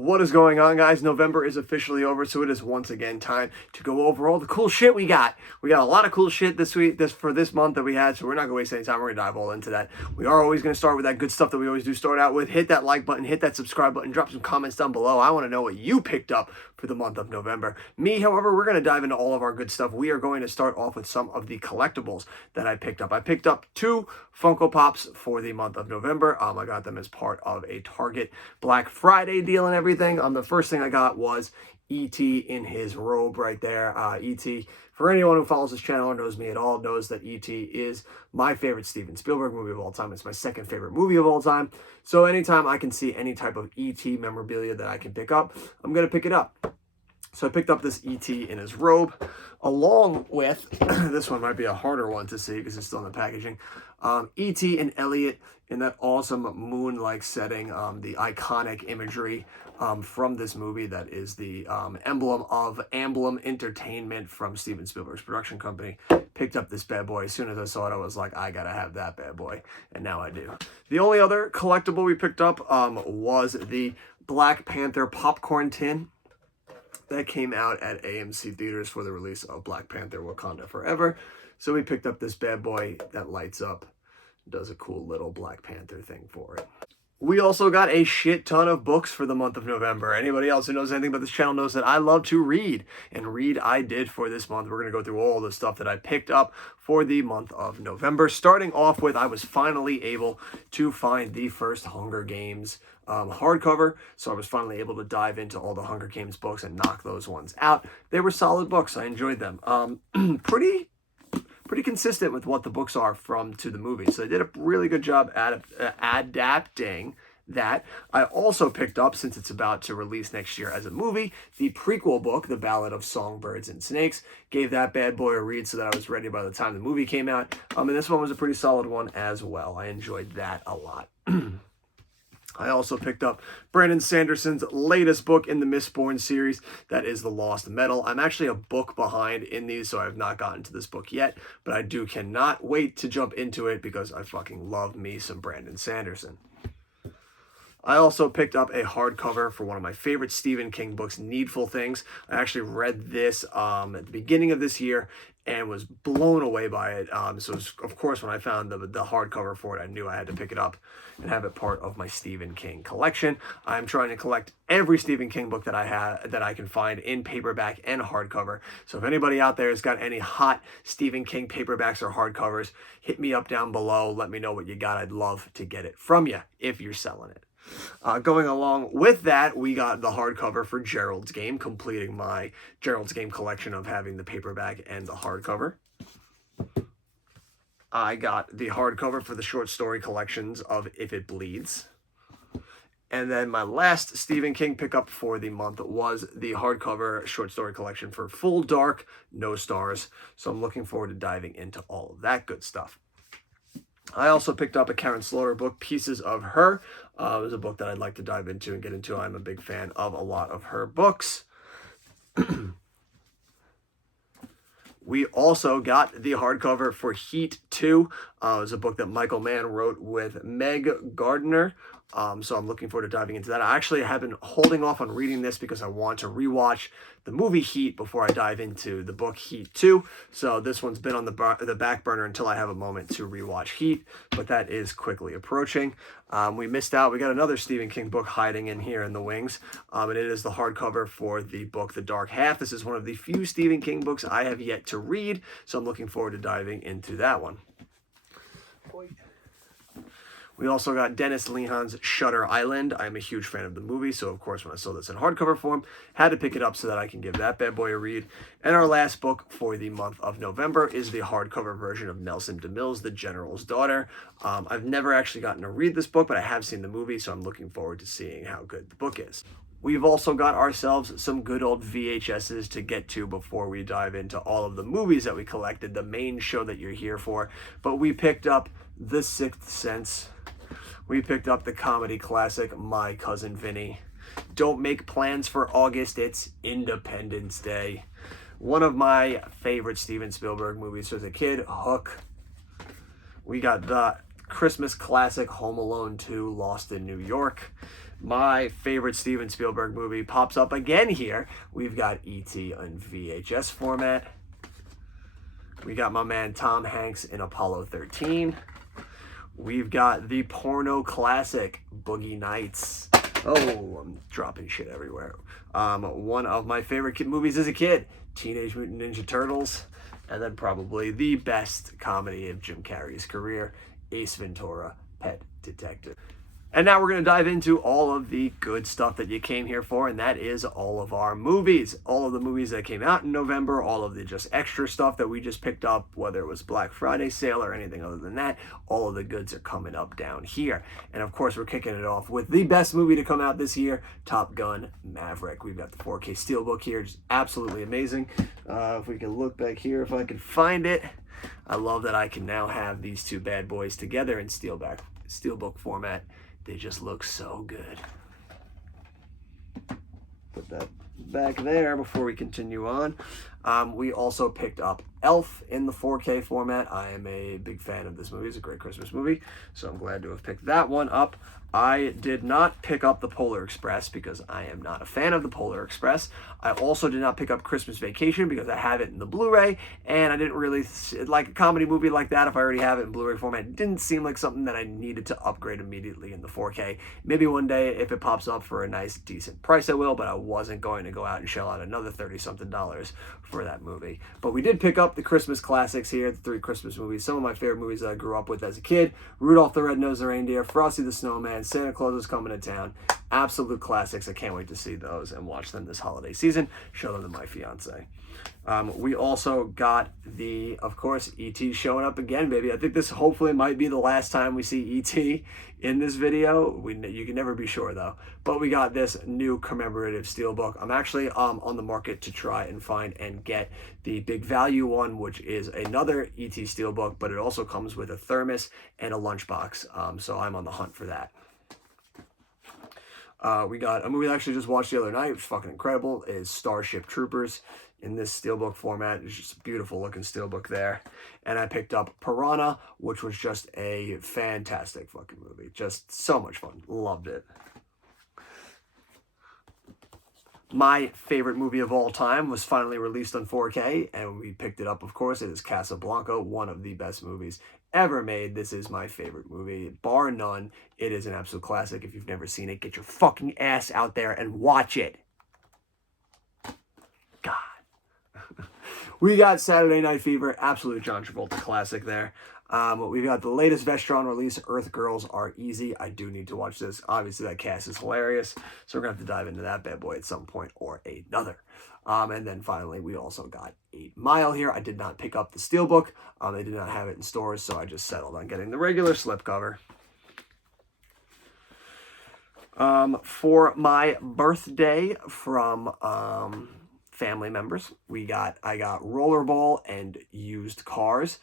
What is going on, guys? November is officially over, so it is once again time to go over all the cool shit we got. We got a lot of cool shit this week, for this month that we had, so we're not going to waste any time. We're going to dive all into that. We are always going to start with that good stuff that we always do start out with. Hit that like button, hit that subscribe button, drop some comments down below. I want to know what you picked up for the month of November. Me, however, we're going to dive into all of our good stuff. We are going to start off with some of the collectibles that I picked up. I picked up 2 Funko Pops for the month of November. I got them as part of a Target Black Friday deal and everything. The first thing I got was E.T. in his robe right there. E.T., for anyone who follows this channel or knows me at all, knows that E.T. is my favorite Steven Spielberg movie of all time. It's my second favorite movie of all time. So anytime I can see any type of E.T. memorabilia that I can pick up, I'm going to pick it up. So I picked up this E.T. in his robe, along with, this one might be a harder one to see because it's still in the packaging, E.T. and Elliot in that awesome moon-like setting, the iconic imagery from this movie that is the emblem of Amblin Entertainment from Steven Spielberg's production company. Picked up this bad boy. As soon as I saw it, I was like, I gotta have that bad boy, and now I do. The only other collectible we picked up was the Black Panther popcorn tin that came out at AMC theaters for the release of Black Panther Wakanda Forever. So we picked up this bad boy that lights up, does a cool little Black Panther thing for it. We also got a shit ton of books for the month of November. Anybody else who knows anything about this channel knows that I love to read, and read I did for this month. We're going to go through all the stuff that I picked up for the month of November. Starting off with, I was finally able to find the first Hunger Games hardcover, so I was finally able to dive into all the Hunger Games books and knock those ones out. They were solid books. I enjoyed them. Pretty consistent with what the books are from to the movie. So they did a really good job adapting that. I also picked up, since it's about to release next year as a movie, the prequel book, The Ballad of Songbirds and Snakes. Gave that bad boy a read so that I was ready by the time the movie came out. And this one was a pretty solid one as well. I enjoyed that a lot. I also picked up Brandon Sanderson's latest book in the Mistborn series, that is The Lost Metal. I'm actually a book behind in these, so I have not gotten to this book yet, but I cannot wait to jump into it because I fucking love me some Brandon Sanderson. I also picked up a hardcover for one of my favorite Stephen King books, Needful Things. I actually read this at the beginning of this year and was blown away by it. So of course, when I found the hardcover for it, I knew I had to pick it up and have it part of my Stephen King collection. I'm trying to collect every Stephen King book that I can find in paperback and hardcover. So if anybody out there has got any hot Stephen King paperbacks or hardcovers, hit me up down below. Let me know what you got. I'd love to get it from you if you're selling it. Going along with that, we got the hardcover for Gerald's Game, completing my Gerald's Game collection of having the paperback and the hardcover. I got the hardcover for the short story collections of If It Bleeds. And then my last Stephen King pickup for the month was the hardcover short story collection for Full Dark, No Stars. So I'm looking forward to diving into all of that good stuff. I also picked up a Karen Slaughter book, Pieces of Her. It was a book that I'd like to dive into and get into. I'm a big fan of a lot of her books. We also got the hardcover for Heat 2. It was a book that Michael Mann wrote with Meg Gardner. So I'm looking forward to diving into that. I actually have been holding off on reading this because I want to rewatch the movie Heat before I dive into the book Heat 2. So this one's been on the back burner until I have a moment to rewatch Heat, but that is quickly approaching. We missed out. We got another Stephen King book hiding in here in the wings, and it is the hardcover for the book The Dark Half. This is one of the few Stephen King books I have yet to read, so I'm looking forward to diving into that one. We also got Dennis Lehan's Shutter Island. I'm a huge fan of the movie, so of course when I saw this in hardcover form, had to pick it up so that I can give that bad boy a read. And our last book for the month of November is the hardcover version of Nelson DeMille's The General's Daughter. I've never actually gotten to read this book, but I have seen the movie, so I'm looking forward to seeing how good the book is. We've also got ourselves some good old VHSs to get to before we dive into all of the movies that we collected, the main show that you're here for. But we picked up The Sixth Sense. We picked up the comedy classic My Cousin Vinny. Don't make plans for August, it's Independence Day. One of my favorite Steven Spielberg movies as a kid, Hook. We got the Christmas classic Home Alone 2, Lost in New York. My favorite Steven Spielberg movie pops up again here. We've got E.T. in VHS format. We got my man Tom Hanks in Apollo 13. We've got the porno classic Boogie Nights. Oh, I'm dropping shit everywhere. One of my favorite movies as a kid, Teenage Mutant Ninja Turtles. And then probably the best comedy of Jim Carrey's career, Ace Ventura, Pet Detective. And now we're going to dive into all of the good stuff that you came here for, and that is all of our movies. All of the movies that came out in November, all of the just extra stuff that we just picked up, whether it was Black Friday sale or anything other than that, all of the goods are coming up down here. And of course, we're kicking it off with the best movie to come out this year, Top Gun Maverick. We've got the 4K Steelbook here, just absolutely amazing. If we can look back here, if I can find it. I love that I can now have these two bad boys together in Steelbook format. They just look so good. Put that back there before we continue on. We also picked up Elf in the 4K format. I am a big fan of this movie. It's a great Christmas movie, so I'm glad to have picked that one up. I did not pick up the Polar Express because I am not a fan of the Polar Express. I also did not pick up Christmas Vacation because I have it in the Blu-ray, and I didn't really like a comedy movie like that. If I already have it in Blu-ray format, it didn't seem like something that I needed to upgrade immediately in the 4K. Maybe one day if it pops up for a nice, decent price, I will, but I wasn't going to go out and shell out another $30-something for that movie. But we did pick up the Christmas classics here, the 3 Christmas movies, some of my favorite movies that I grew up with as a kid: Rudolph the Red-Nosed Reindeer, Frosty the Snowman, Santa Claus is Coming to Town. Absolute classics. I can't wait to see those and watch them this holiday season. Show them to my fiance. We also got of course, E.T. showing up again, baby. I think this hopefully might be the last time we see E.T. in this video. You can never be sure though. But we got this new commemorative steelbook. I'm actually on the market to try and find and get the big value one, which is another E.T. steelbook, but it also comes with a thermos and a lunchbox. So I'm on the hunt for that. We got a movie I actually just watched the other night, which is fucking incredible, is Starship Troopers in this steelbook format. It's just a beautiful looking steelbook there. And I picked up Piranha, which was just a fantastic fucking movie. Just so much fun. Loved it. My favorite movie of all time was finally released on 4K, and we picked it up, of course. It is Casablanca, one of the best movies ever made. This is my favorite movie, bar none. It is an absolute classic. If you've never seen it, get your fucking ass out there and watch it. God. We got Saturday Night Fever, absolute John Travolta classic there. We've got the latest Vestron release, Earth Girls Are Easy. I do need to watch this. Obviously, that cast is hilarious, so we're going to have to dive into that bad boy at some point or another. And then finally, we also got 8 Mile here. I did not pick up the steelbook. They did not have it in stores, so I just settled on getting the regular slipcover. For my birthday from family members, I got Rollerball and Used Cars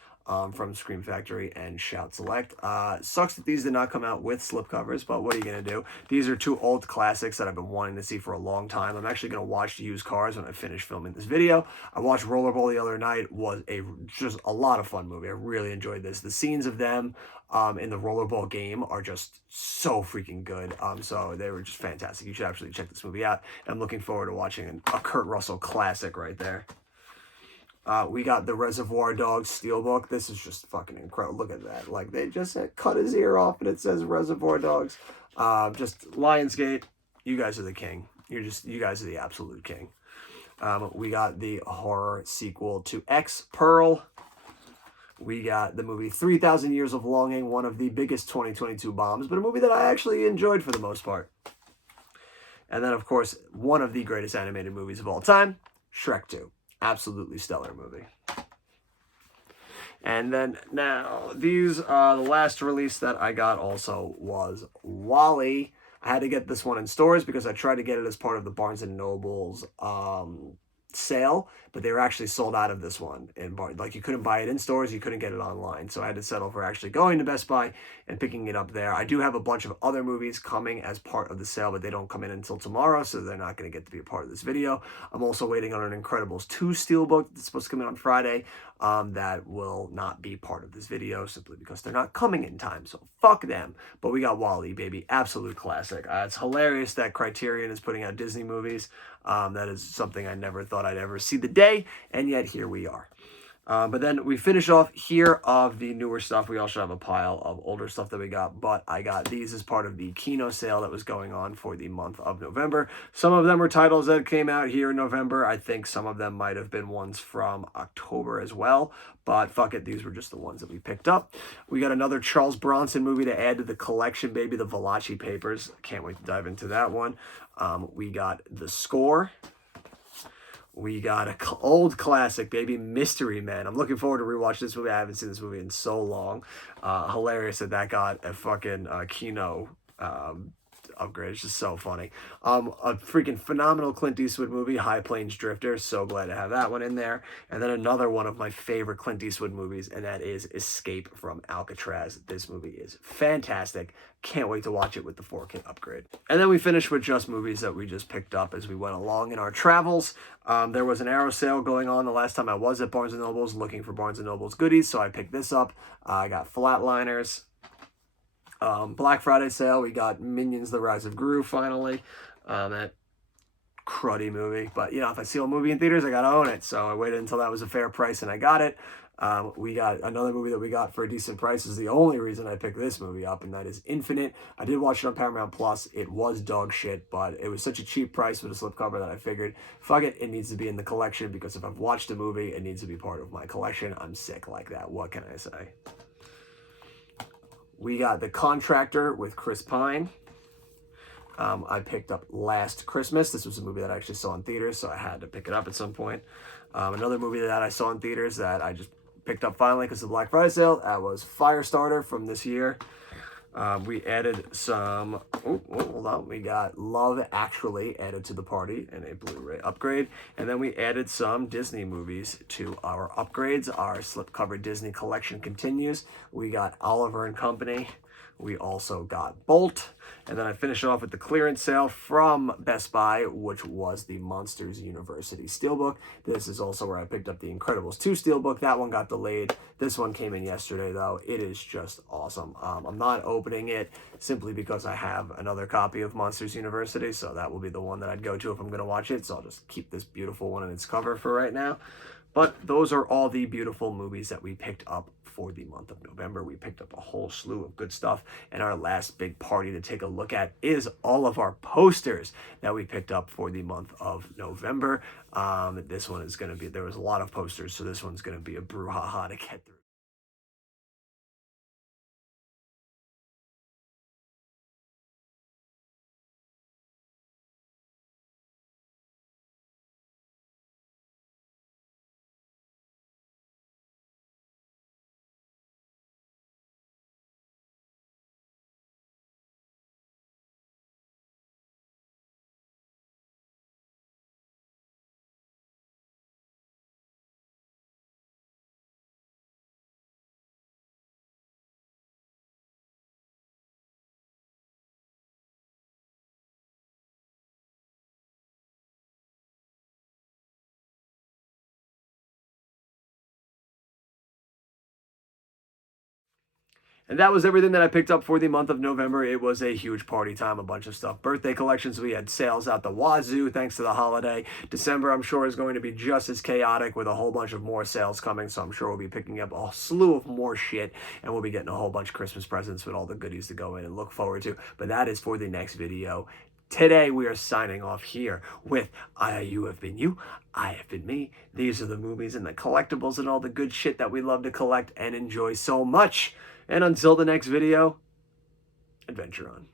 from Scream Factory and Shout Select. Sucks that these did not come out with slipcovers, but what are you going to do? These are 2 old classics that I've been wanting to see for a long time. I'm actually going to watch Used Cars when I finish filming this video. I watched Rollerball the other night. It was just a lot of fun movie. I really enjoyed this. The scenes of them in the Rollerball game are just so freaking good. So they were just fantastic. You should absolutely check this movie out. I'm looking forward to watching a Kurt Russell classic right there. We got the Reservoir Dogs steelbook. This is just fucking incredible. Look at that. Like, they just cut his ear off and it says Reservoir Dogs. Just Lionsgate, you guys are the king. You guys are the absolute king. We got the horror sequel to X, Pearl. We got the movie 3,000 Years of Longing, one of the biggest 2022 bombs, but a movie that I actually enjoyed for the most part. And then, of course, one of the greatest animated movies of all time, Shrek 2. Absolutely stellar movie. And then now the last release that I got also was WALL-E. I had to get this one in stores because I tried to get it as part of the Barnes & Noble's sale, but they were actually sold out of this one. And like, you couldn't buy it in stores, you couldn't get it online. So I had to settle for actually going to Best Buy and picking it up there. I do have a bunch of other movies coming as part of the sale, but they don't come in until tomorrow, so they're not going to get to be a part of this video. I'm also waiting on an Incredibles 2 Steelbook that's supposed to come in on Friday. That will not be part of this video simply because they're not coming in time, so fuck them. But we got WALL-E, baby, absolute classic. It's hilarious that Criterion is putting out Disney movies. That is something I never thought I'd ever see the day, and yet here we are. But then we finish off here of the newer stuff. We also have a pile of older stuff that we got, but I got these as part of the Kino sale that was going on for the month of November. Some of them were titles that came out here in November. I think some of them might have been ones from October as well, but fuck it, these were just the ones that we picked up. We got another Charles Bronson movie to add to the collection, baby, the Valachi Papers. Can't wait to dive into that one. We got The Score. We got an old classic, baby, Mystery Men. I'm looking forward to rewatch this movie. I haven't seen this movie in so long. Hilarious that got a fucking Kino upgrade. It's just so funny. A freaking phenomenal Clint Eastwood movie, High Plains Drifter. So glad to have that one in there. And then another one of my favorite Clint Eastwood movies, and that is Escape from Alcatraz. This movie is fantastic. Can't wait to watch it with the 4K upgrade. And then we finished with just movies that we just picked up as we went along in our travels. There was an Arrow sale going on the last time I was at Barnes & Noble's looking for Barnes & Noble's goodies, so I picked this up. I got Flatliners. Black Friday sale, we got Minions: The Rise of Gru finally. That cruddy movie. But, you know, if I see a movie in theaters, I gotta own it. So I waited until that was a fair price and I got it. We got another movie that we got for a decent price. Is the only reason I picked this movie up, and that is Infinite. I did watch it on Paramount Plus. It was dog shit, but it was such a cheap price with a slipcover that I figured, fuck it, it needs to be in the collection, because if I've watched a movie, it needs to be part of my collection. I'm sick like that. What can I say? We got The Contractor with Chris Pine. I picked up last Christmas. This was a movie that I actually saw in theaters, so I had to pick it up at some point. Another movie that I saw in theaters that I just picked up finally because of the Black Friday sale, that was Firestarter from this year. We added some, hold on, we got Love Actually added to the party and a Blu-ray upgrade. And then we added some Disney movies to our upgrades. Our slipcover Disney collection continues. We got Oliver and Company. We also got Bolt. And then I finished off with the clearance sale from Best Buy, which was the Monsters University Steelbook. This is also where I picked up the Incredibles 2 Steelbook. That one got delayed. This one came in yesterday, though. It is just awesome. I'm not opening it simply because I have another copy of Monsters University, so that will be the one that I'd go to if I'm going to watch it. So I'll just keep this beautiful one in its cover for right now. But those are all the beautiful movies that we picked up for the month of November. We picked up a whole slew of good stuff, and our last big party to take a look at is all of our posters that we picked up for the month of November. This one is going to be, there was a lot of posters, so this one's going to be a brouhaha to get through. And that was everything that I picked up for the month of November. It was a huge party time, a bunch of stuff. Birthday collections, we had sales out the wazoo thanks to the holiday. December, I'm sure, is going to be just as chaotic with a whole bunch of more sales coming. So I'm sure we'll be picking up a slew of more shit, and we'll be getting a whole bunch of Christmas presents with all the goodies to go in and look forward to. But that is for the next video. Today, we are signing off here with You Have Been You, I Have Been Me. These are the movies and the collectibles and all the good shit that we love to collect and enjoy so much. And until the next video, adventure on.